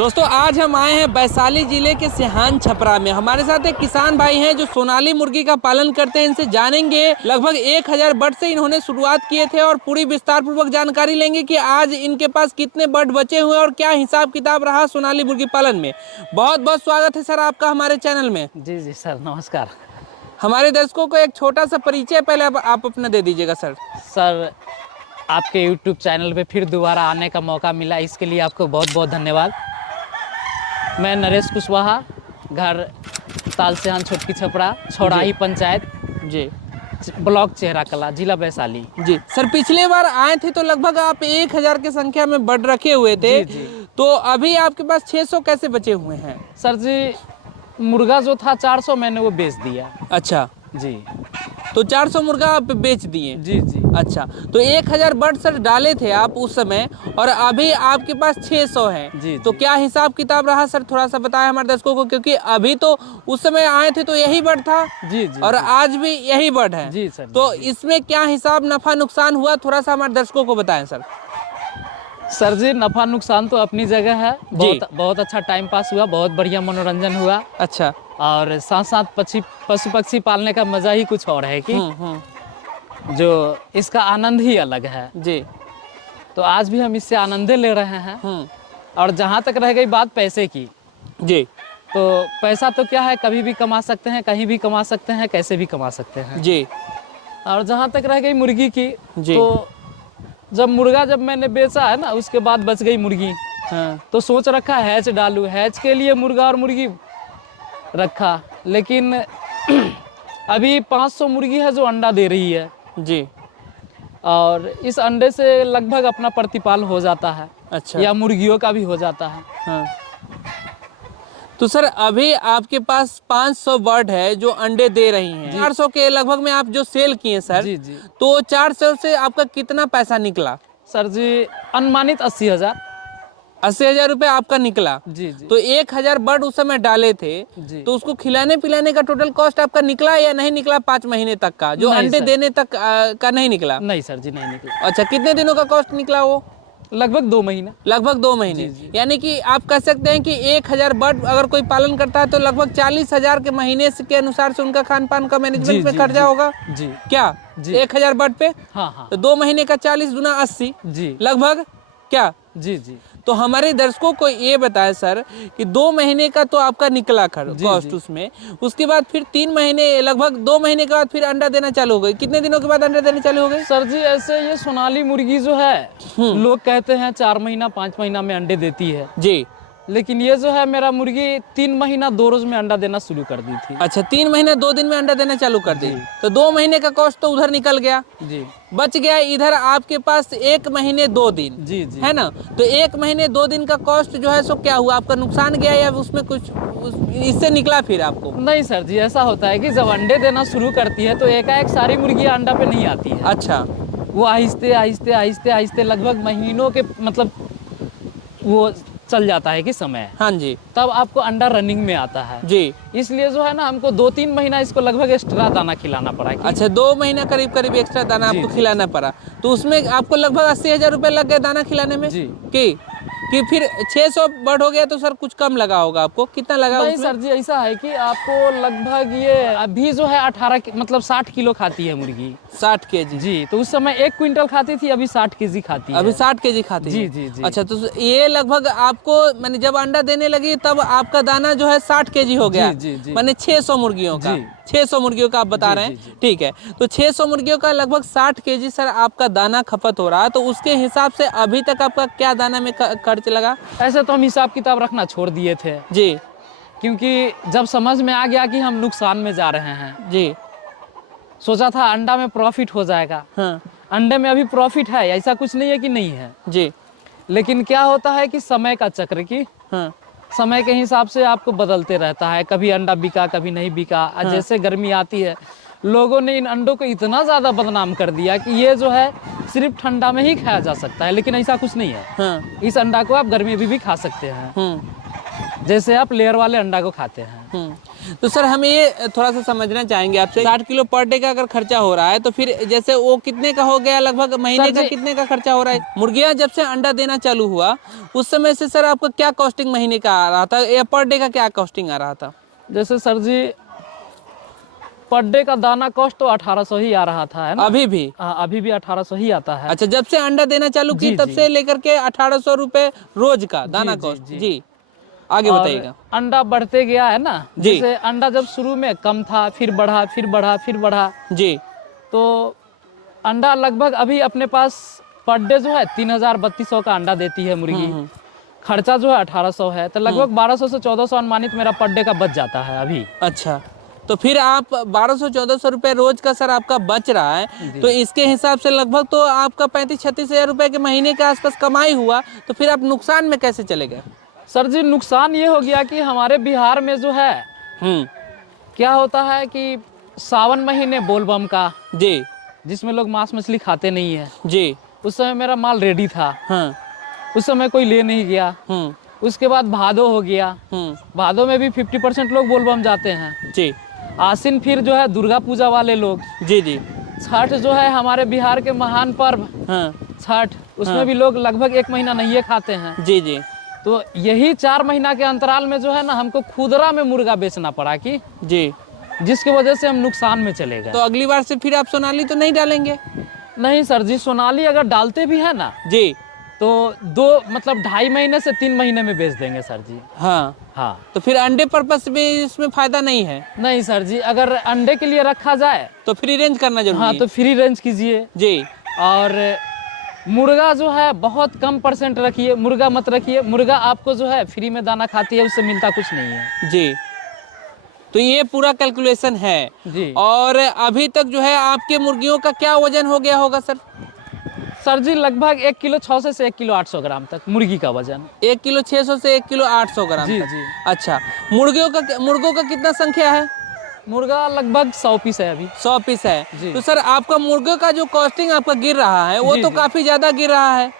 दोस्तों आज हम आए हैं वैशाली जिले के सिहान छपरा में। हमारे साथ एक किसान भाई हैं जो सोनाली मुर्गी का पालन करते हैं। इनसे जानेंगे लगभग 1000 बर्ड से इन्होंने शुरुआत किए थे और पूरी विस्तार पूर्वक जानकारी लेंगे कि आज इनके पास कितने बर्ड बचे हुए हैं और क्या हिसाब किताब रहा सोनाली मुर्गी पालन में। बहुत बहुत स्वागत है सर आपका हमारे चैनल में। जी सर, नमस्कार। हमारे दर्शकों को एक छोटा सा परिचय पहले आप अपना दे दीजिएगा सर। सर, आपके YouTube चैनल पे फिर दोबारा आने का मौका मिला, इसके लिए आपको बहुत बहुत धन्यवाद। मैं नरेश कुशवाहा, घर तालसेहान छोटकी छपरा, छौड़ाही पंचायत जी, ब्लॉक चेहरा कला, जिला वैशाली। जी सर, पिछले बार आए थे तो लगभग आप 1000 की संख्या में बर्ड रखे हुए थे। जी। तो अभी आपके पास 600 कैसे बचे हुए हैं? सर जी, मुर्गा जो था 400 मैंने वो बेच दिया। अच्छा जी, तो 400 मुर्गा आप बेच दिए। जी जी। अच्छा, तो 1000 बर्ड सर डाले थे आप उस समय और अभी आपके पास 600 है। जी, तो जी। क्या हिसाब किताब रहा सर, थोड़ा सा बताएं हमारे दर्शकों को, क्योंकि अभी तो उस समय आए थे तो यही बर्ड था जी जी और जी। आज भी यही बर्ड है। जी सर। तो जी। इसमें क्या हिसाब नफा नुकसान हुआ, थोड़ा सा हमारे दर्शकों को बताएं सर। सर जी, नफा नुकसान तो अपनी जगह है। बहुत अच्छा टाइम पास हुआ, बहुत बढ़िया मनोरंजन हुआ। अच्छा, और साथ साथ पशु पक्षी पालने का मजा ही कुछ और है कि जो इसका आनंद ही अलग है जी। तो आज भी हम इससे आनंद ले रहे हैं। और जहाँ तक रह गई बात पैसे की, जी, तो पैसा तो क्या है, कभी भी कमा सकते हैं, कहीं भी कमा सकते हैं, कैसे भी कमा सकते हैं जी। और जहाँ तक रह गई मुर्गी की, जी। तो जब मैंने बेचा है ना, उसके बाद बच गई मुर्गी। तो सोच रखा हैच डालूं, हैच के लिए मुर्गा और मुर्गी रखा, लेकिन अभी 500 मुर्गी है जो अंडा दे रही है। जी। और इस अंडे से लगभग अपना प्रतिपाल हो जाता है। अच्छा। या मुर्गियों का भी हो जाता है। हाँ। तो सर अभी आपके पास 500 बर्ड है जो अंडे दे रही हैं। 400 के लगभग में आप जो सेल किए सर। जी जी। तो 400 से आपका कितना पैसा निकला? सर जी, अनुमानित 80,000 रुपये आपका निकला। जी जी। तो 1000 बर्ड उस समय डाले थे जी। तो उसको खिलाने पिलाने का टोटल कॉस्ट आपका निकला या नहीं निकला? 5 महीने तक का जो अंडे देने तक का नहीं निकला? नहीं सर जी, नहीं निकला। अच्छा, कितने दिनों का कॉस्ट निकला वो? लगभग 2 महीने। लगभग 2 महीने। यानी कि आप कह सकते हैं कि 1000 बर्ड अगर कोई पालन करता है तो लगभग 40,000 के महीने के अनुसार से उनका खान पान का मैनेजमेंट में खर्चा होगा जी। क्या जी? 1000 बर्ड पे हाँ। तो 2 महीने का 40 गुना 80 जी लगभग क्या? जी जी। तो हमारे दर्शकों को ये बताया सर कि 2 महीने का तो आपका निकला कॉस्ट उसमें, उसके बाद फिर 3 महीने, लगभग 2 महीने के बाद फिर अंडा देना चालू हो गई। कितने दिनों के बाद अंडा देना चालू हो गई? सर जी, ऐसे ये सोनाली मुर्गी जो है, लोग कहते हैं 4 महीना 5 महीना में अंडे देती है जी, लेकिन ये जो है मेरा मुर्गी 3 महीना 2 रोज में अंडा देना शुरू कर दी थी। अच्छा, 3 महीने 2 दिन में अंडा देना चालू कर दी। तो 2 महीने का कॉस्ट तो उधर निकल गया जी, बच गया इधर आपके पास 1 महीने 2 दिन जी जी, है ना। तो 1 महीने 2 दिन का कॉस्ट जो है सो क्या हुआ, आपका नुकसान गया या उसमें कुछ इससे निकला फिर आपको? नहीं सर जी, ऐसा होता है कि जब अंडे देना शुरू करती है तो एकाएक सारी मुर्गियाँ अंडा पे नहीं आती है। अच्छा, वो आहिस्ते आहिस्ते आहिस्ते आहिस्ते लगभग महीनों के मतलब वो चल जाता है कि समय। हाँ जी। तब आपको अंडा रनिंग में आता है जी, इसलिए जो है ना हमको 2-3 महीना इसको लगभग एक्स्ट्रा दाना खिलाना पड़ा। अच्छा, 2 महीना करीब करीब एक्स्ट्रा दाना आपको खिलाना पड़ा। तो उसमें आपको लगभग 80,000 रुपये लग गए दाना खिलाने में जी। कि फिर 600 बर्ड हो गया तो सर कुछ कम लगा होगा आपको? कितना लगा? नहीं सर जी, ऐसा है कि आपको लगभग ये अभी जो है 18 मतलब 60 किलो खाती है मुर्गी। 60 केजी जी। तो उस समय 1 क्विंटल खाती थी, अभी 60 केजी खाती है। अभी 60 केजी खाती जी है। जी जी। अच्छा, तो ये लगभग आपको मैंने जब अंडा देने लगी तब आपका दाना जो है 60 केजी हो गया। जी जी। मैंने 600 मुर्गियों का 600 मुर्गियों का आप बता रहे हैं, ठीक है। तो 600 मुर्गियों का लगभग 60 केजी सर आपका दाना खपत हो रहा है। तो उसके हिसाब से अभी तक आपका क्या दाना में खर्च लगा? ऐसे तो हम हिसाब किताब रखना छोड़ दिए थे जी, क्योंकि जब समझ में आ गया कि हम नुकसान में जा रहे हैं जी, सोचा था अंडा में प्रॉफिट हो जाएगा। हाँ। अंडे में अभी प्रॉफिट है, ऐसा कुछ नहीं है कि नहीं है जी, लेकिन क्या होता है कि समय का चक्र की हाँ, समय के हिसाब से आपको बदलते रहता है। कभी अंडा बिका, कभी नहीं बिका। हाँ। जैसे गर्मी आती है, लोगों ने इन अंडों को इतना ज़्यादा बदनाम कर दिया कि ये जो है सिर्फ ठंडा में ही खाया जा सकता है, लेकिन ऐसा कुछ नहीं है। हाँ। इस अंडा को आप गर्मी में भी खा सकते हैं, जैसे आप लेयर वाले अंडा को खाते हैं। तो सर हम ये थोड़ा सा समझना चाहेंगे आपसे, 60 किलो पर डे का अगर खर्चा हो रहा है तो फिर जैसे वो कितने का हो गया, लगभग महीने का कितने का खर्चा हो रहा है? मुर्गियां जब से अंडा देना चालू हुआ उस समय से सर आपका क्या कॉस्टिंग महीने का आ रहा था या पर डे का क्या कॉस्टिंग आ रहा था? जैसे सर जी पर डे का दाना कॉस्ट तो 1800 ही आ रहा था, है ना? अभी भी? अभी भी 1800 ही आता है। अच्छा, जब से अंडा देना चालू की तब से लेकर के 1800 रुपए रोज का दाना कॉस्ट। जी आगे बताइएगा। अंडा बढ़ते गया है ना, जैसे अंडा जब शुरू में कम था, फिर बढ़ा, फिर बढ़ा, फिर बढ़ा जी, तो अंडा लगभग अभी अपने पास पर डे जो है 3200 का अंडा देती है मुर्गी। खर्चा जो है 1800 है, तो लगभग 1200 से 1400 अनुमानित मेरा पर डे का बच जाता है अभी। अच्छा, तो फिर आप 1200-1400 रुपए रोज का सर आपका बच रहा है, तो इसके हिसाब से लगभग तो आपका 35-36 हजार रुपए के महीने के आसपास कमाई हुआ, तो फिर आप नुकसान में कैसे चले गए? सर जी नुकसान ये हो गया कि हमारे बिहार में जो है क्या होता है कि सावन महीने बोलबम का जी, जिसमें लोग मांस मछली खाते नहीं है जी, उस समय मेरा माल रेडी था। हाँ। उस समय कोई ले नहीं गया। उसके बाद भादो हो गया, भादो में भी 50% लोग बोलबम जाते हैं जी। आसिन फिर जो है दुर्गा पूजा वाले लोग, जी जी। छठ जो है हमारे बिहार के महान पर्व, छठ, उसमें भी लोग लगभग 1 महीना नहीं खाते हैं। जी जी। तो यही 4 महीना के अंतराल में जो है ना हमको खुदरा में मुर्गा बेचना पड़ा कि जी, जिसकी वजह से हम नुकसान में चले गए। तो अगली बार से फिर आप सोनाली तो नहीं डालेंगे? नहीं सर जी, सोनाली अगर डालते भी है ना जी तो 2.5 महीने से 3 महीने में बेच देंगे सर जी। हाँ हाँ, तो फिर अंडे पर्पस में इसमें फायदा नहीं है? नहीं सर जी, अगर अंडे के लिए रखा जाए तो फ्री रेंज करना जरूरी है। हाँ, तो फ्री रेंज कीजिए जी। और मुर्गा जो है बहुत कम % रखिए, मुर्गा मत रखिए। मुर्गा आपको जो है फ्री में दाना खाती है, उससे मिलता कुछ नहीं है जी। तो ये पूरा कैलकुलेशन है जी। और अभी तक जो है आपके मुर्गियों का क्या वजन हो गया होगा सर? सर जी लगभग 1 किलो 600 से 1 किलो 800 ग्राम तक मुर्गी का वजन। 1 किलो 600 से 1 किलो 800 ग्राम जी तक। जी। अच्छा, मुर्गों का कितना संख्या है? मुर्गा लगभग 100 पीस है अभी। 100 पीस है। तो सर आपका मुर्गों का जो कॉस्टिंग आपका गिर रहा है वो तो काफी ज्यादा गिर रहा है।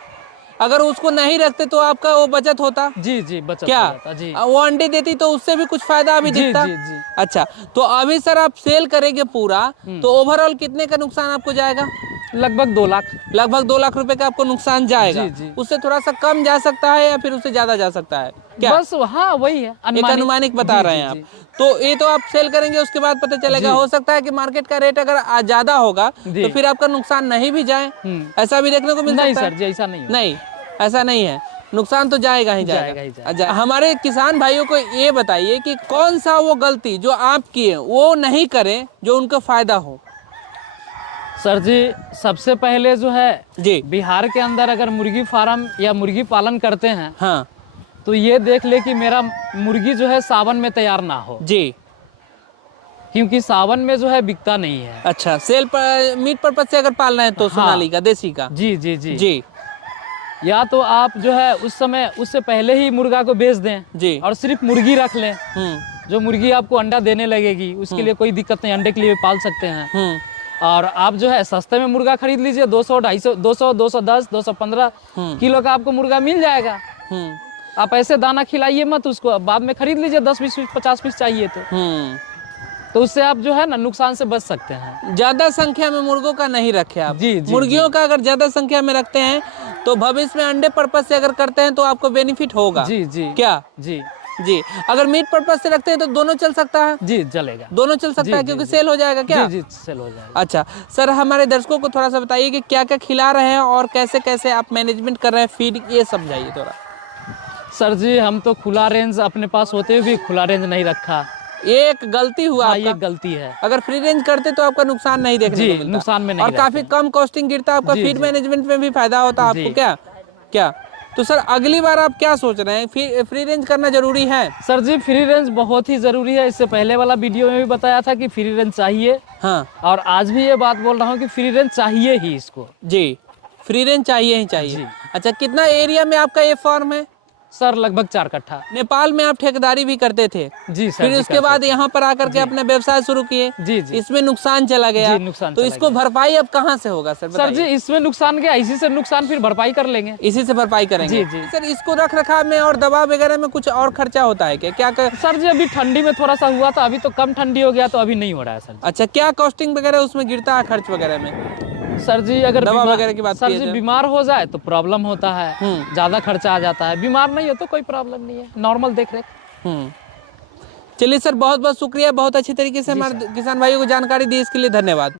अगर उसको नहीं रखते तो आपका वो बचत होता? जी जी, बचत क्या होता जी। वो अंडे देती तो उससे भी कुछ फायदा अभी दिखता? जी जी। अच्छा, तो अभी सर आप सेल करेंगे पूरा तो ओवरऑल कितने का नुकसान आपको जाएगा? लगभग 2 लाख। लगभग 2 लाख रुपए का आपको नुकसान जाएगा। जी जी। उससे थोड़ा सा कम जा सकता है या फिर उससे ज्यादा जा सकता है क्या? बस हाँ वही है, एक अनुमानिक बता रहे हैं आप। तो ये तो आप सेल करेंगे उसके बाद पता चलेगा। हो सकता है कि मार्केट का रेट अगर ज्यादा होगा तो फिर आपका नुकसान नहीं भी जाए, ऐसा भी देखने को मिल सकता है। नहीं सर जी, ऐसा नहीं, ऐसा नहीं है, नुकसान तो जाएगा ही जाएगा। अच्छा, हमारे किसान भाइयों को ये बताइए कि कौन सा वो गलती जो आप किए वो नहीं करें जो उनको फायदा हो? सर जी सबसे पहले जो है जी, बिहार के अंदर अगर मुर्गी फार्म या मुर्गी पालन करते हैं हाँ, तो ये देख ले कि मेरा मुर्गी जो है सावन में तैयार ना हो जी, क्योंकि सावन में जो है बिकता नहीं है। अच्छा, सेल पर मीट पर्पज से अगर पालना है तो सोनाली का, देसी का। जी जी जी जी। या तो आप जो है उस समय उससे पहले ही मुर्गा को बेच दें जी, और सिर्फ मुर्गी रख लें। जो मुर्गी आपको अंडा देने लगेगी उसके लिए कोई दिक्कत नहीं, अंडे के लिए पाल सकते हैं। और आप जो है सस्ते में मुर्गा खरीद लीजिए, 200, 250, 200, 210, 215 किलो का आपको मुर्गा मिल जाएगा। आप ऐसे दाना खिलाइए मत उसको, बाद में खरीद लीजिए 10, 20, 50 पीस चाहिए तो उससे आप जो है ना नुकसान से बच सकते हैं। ज्यादा संख्या में मुर्गों का नहीं रखे आप। जी, जी, मुर्गियों का अगर ज्यादा संख्या में रखते हैं तो भविष्य में अंडे पर्पज से अगर करते हैं तो आपको बेनिफिट होगा। जी जी। क्या? जी जी। अगर मीट पर्पज से रखते हैं तो दोनों चल सकता है? जी चलेगा, दोनों चल सकता है क्योंकि सेल हो जाएगा। क्या? जी जी, सेल हो जाएगा। अच्छा सर, हमारे दर्शकों को थोड़ा सा बताइए कि क्या क्या खिला रहे हैं और कैसे कैसे आप मैनेजमेंट कर रहे हैं फीड, ये समझाइए थोड़ा। सर जी हम तो खुला रेंज अपने पास होते हुए भी खुला रेंज नहीं रखा, एक गलती हुआ। हाँ, ये गलती है। अगर फ्री रेंज करते तो आपका नुकसान नहीं देखने को मिलता। नुकसान में नहीं, और काफी कम कॉस्टिंग गिरता, आपका फीड मैनेजमेंट में भी फायदा होता आपको। क्या क्या? तो सर अगली बार आप क्या सोच रहे हैं? फ्री रेंज करना जरूरी है? सर जी फ्री रेंज बहुत ही जरूरी है। इससे पहले वाला वीडियो में भी बताया था कि फ्री रेंज चाहिए। हाँ, और आज भी ये बात बोल रहा हूँ कि फ्री रेंज चाहिए ही इसको। जी, फ्री रेंज चाहिए ही चाहिए। अच्छा, कितना एरिया में आपका ये फार्म है? सर लगभग 4 कट्ठा। नेपाल में आप ठेकेदारी भी करते थे? जी सर। फिर उसके बाद यहाँ पर आकर के अपने व्यवसाय शुरू किए? जी जी। इसमें नुकसान चला गया? जी, नुकसान तो चला इसको भरपाई अब कहाँ से होगा सर? सर जी इसमें नुकसान गया, इसी से नुकसान फिर भरपाई कर लेंगे। इसी से भरपाई करेंगे? जी जी। सर इसको रख रखाव में और दवा वगैरह में कुछ और खर्चा होता है क्या? सर जी अभी ठंडी में थोड़ा सा हुआ था, अभी तो कम ठंडी हो गया तो अभी नहीं हो रहा है सर। अच्छा, क्या कॉस्टिंग वगैरह उसमें गिरता है, खर्च वगैरह में? सर जी अगर दवा वगैरह की बात सर जी बीमार हो जाए तो प्रॉब्लम होता है, ज्यादा खर्चा आ जाता है। बीमार नहीं हो तो कोई प्रॉब्लम नहीं है, नॉर्मल देख रेख। चलिए सर, बहुत बहुत शुक्रिया, बहुत अच्छी तरीके से हमारे किसान भाइयों को जानकारी दी, इसके लिए धन्यवाद।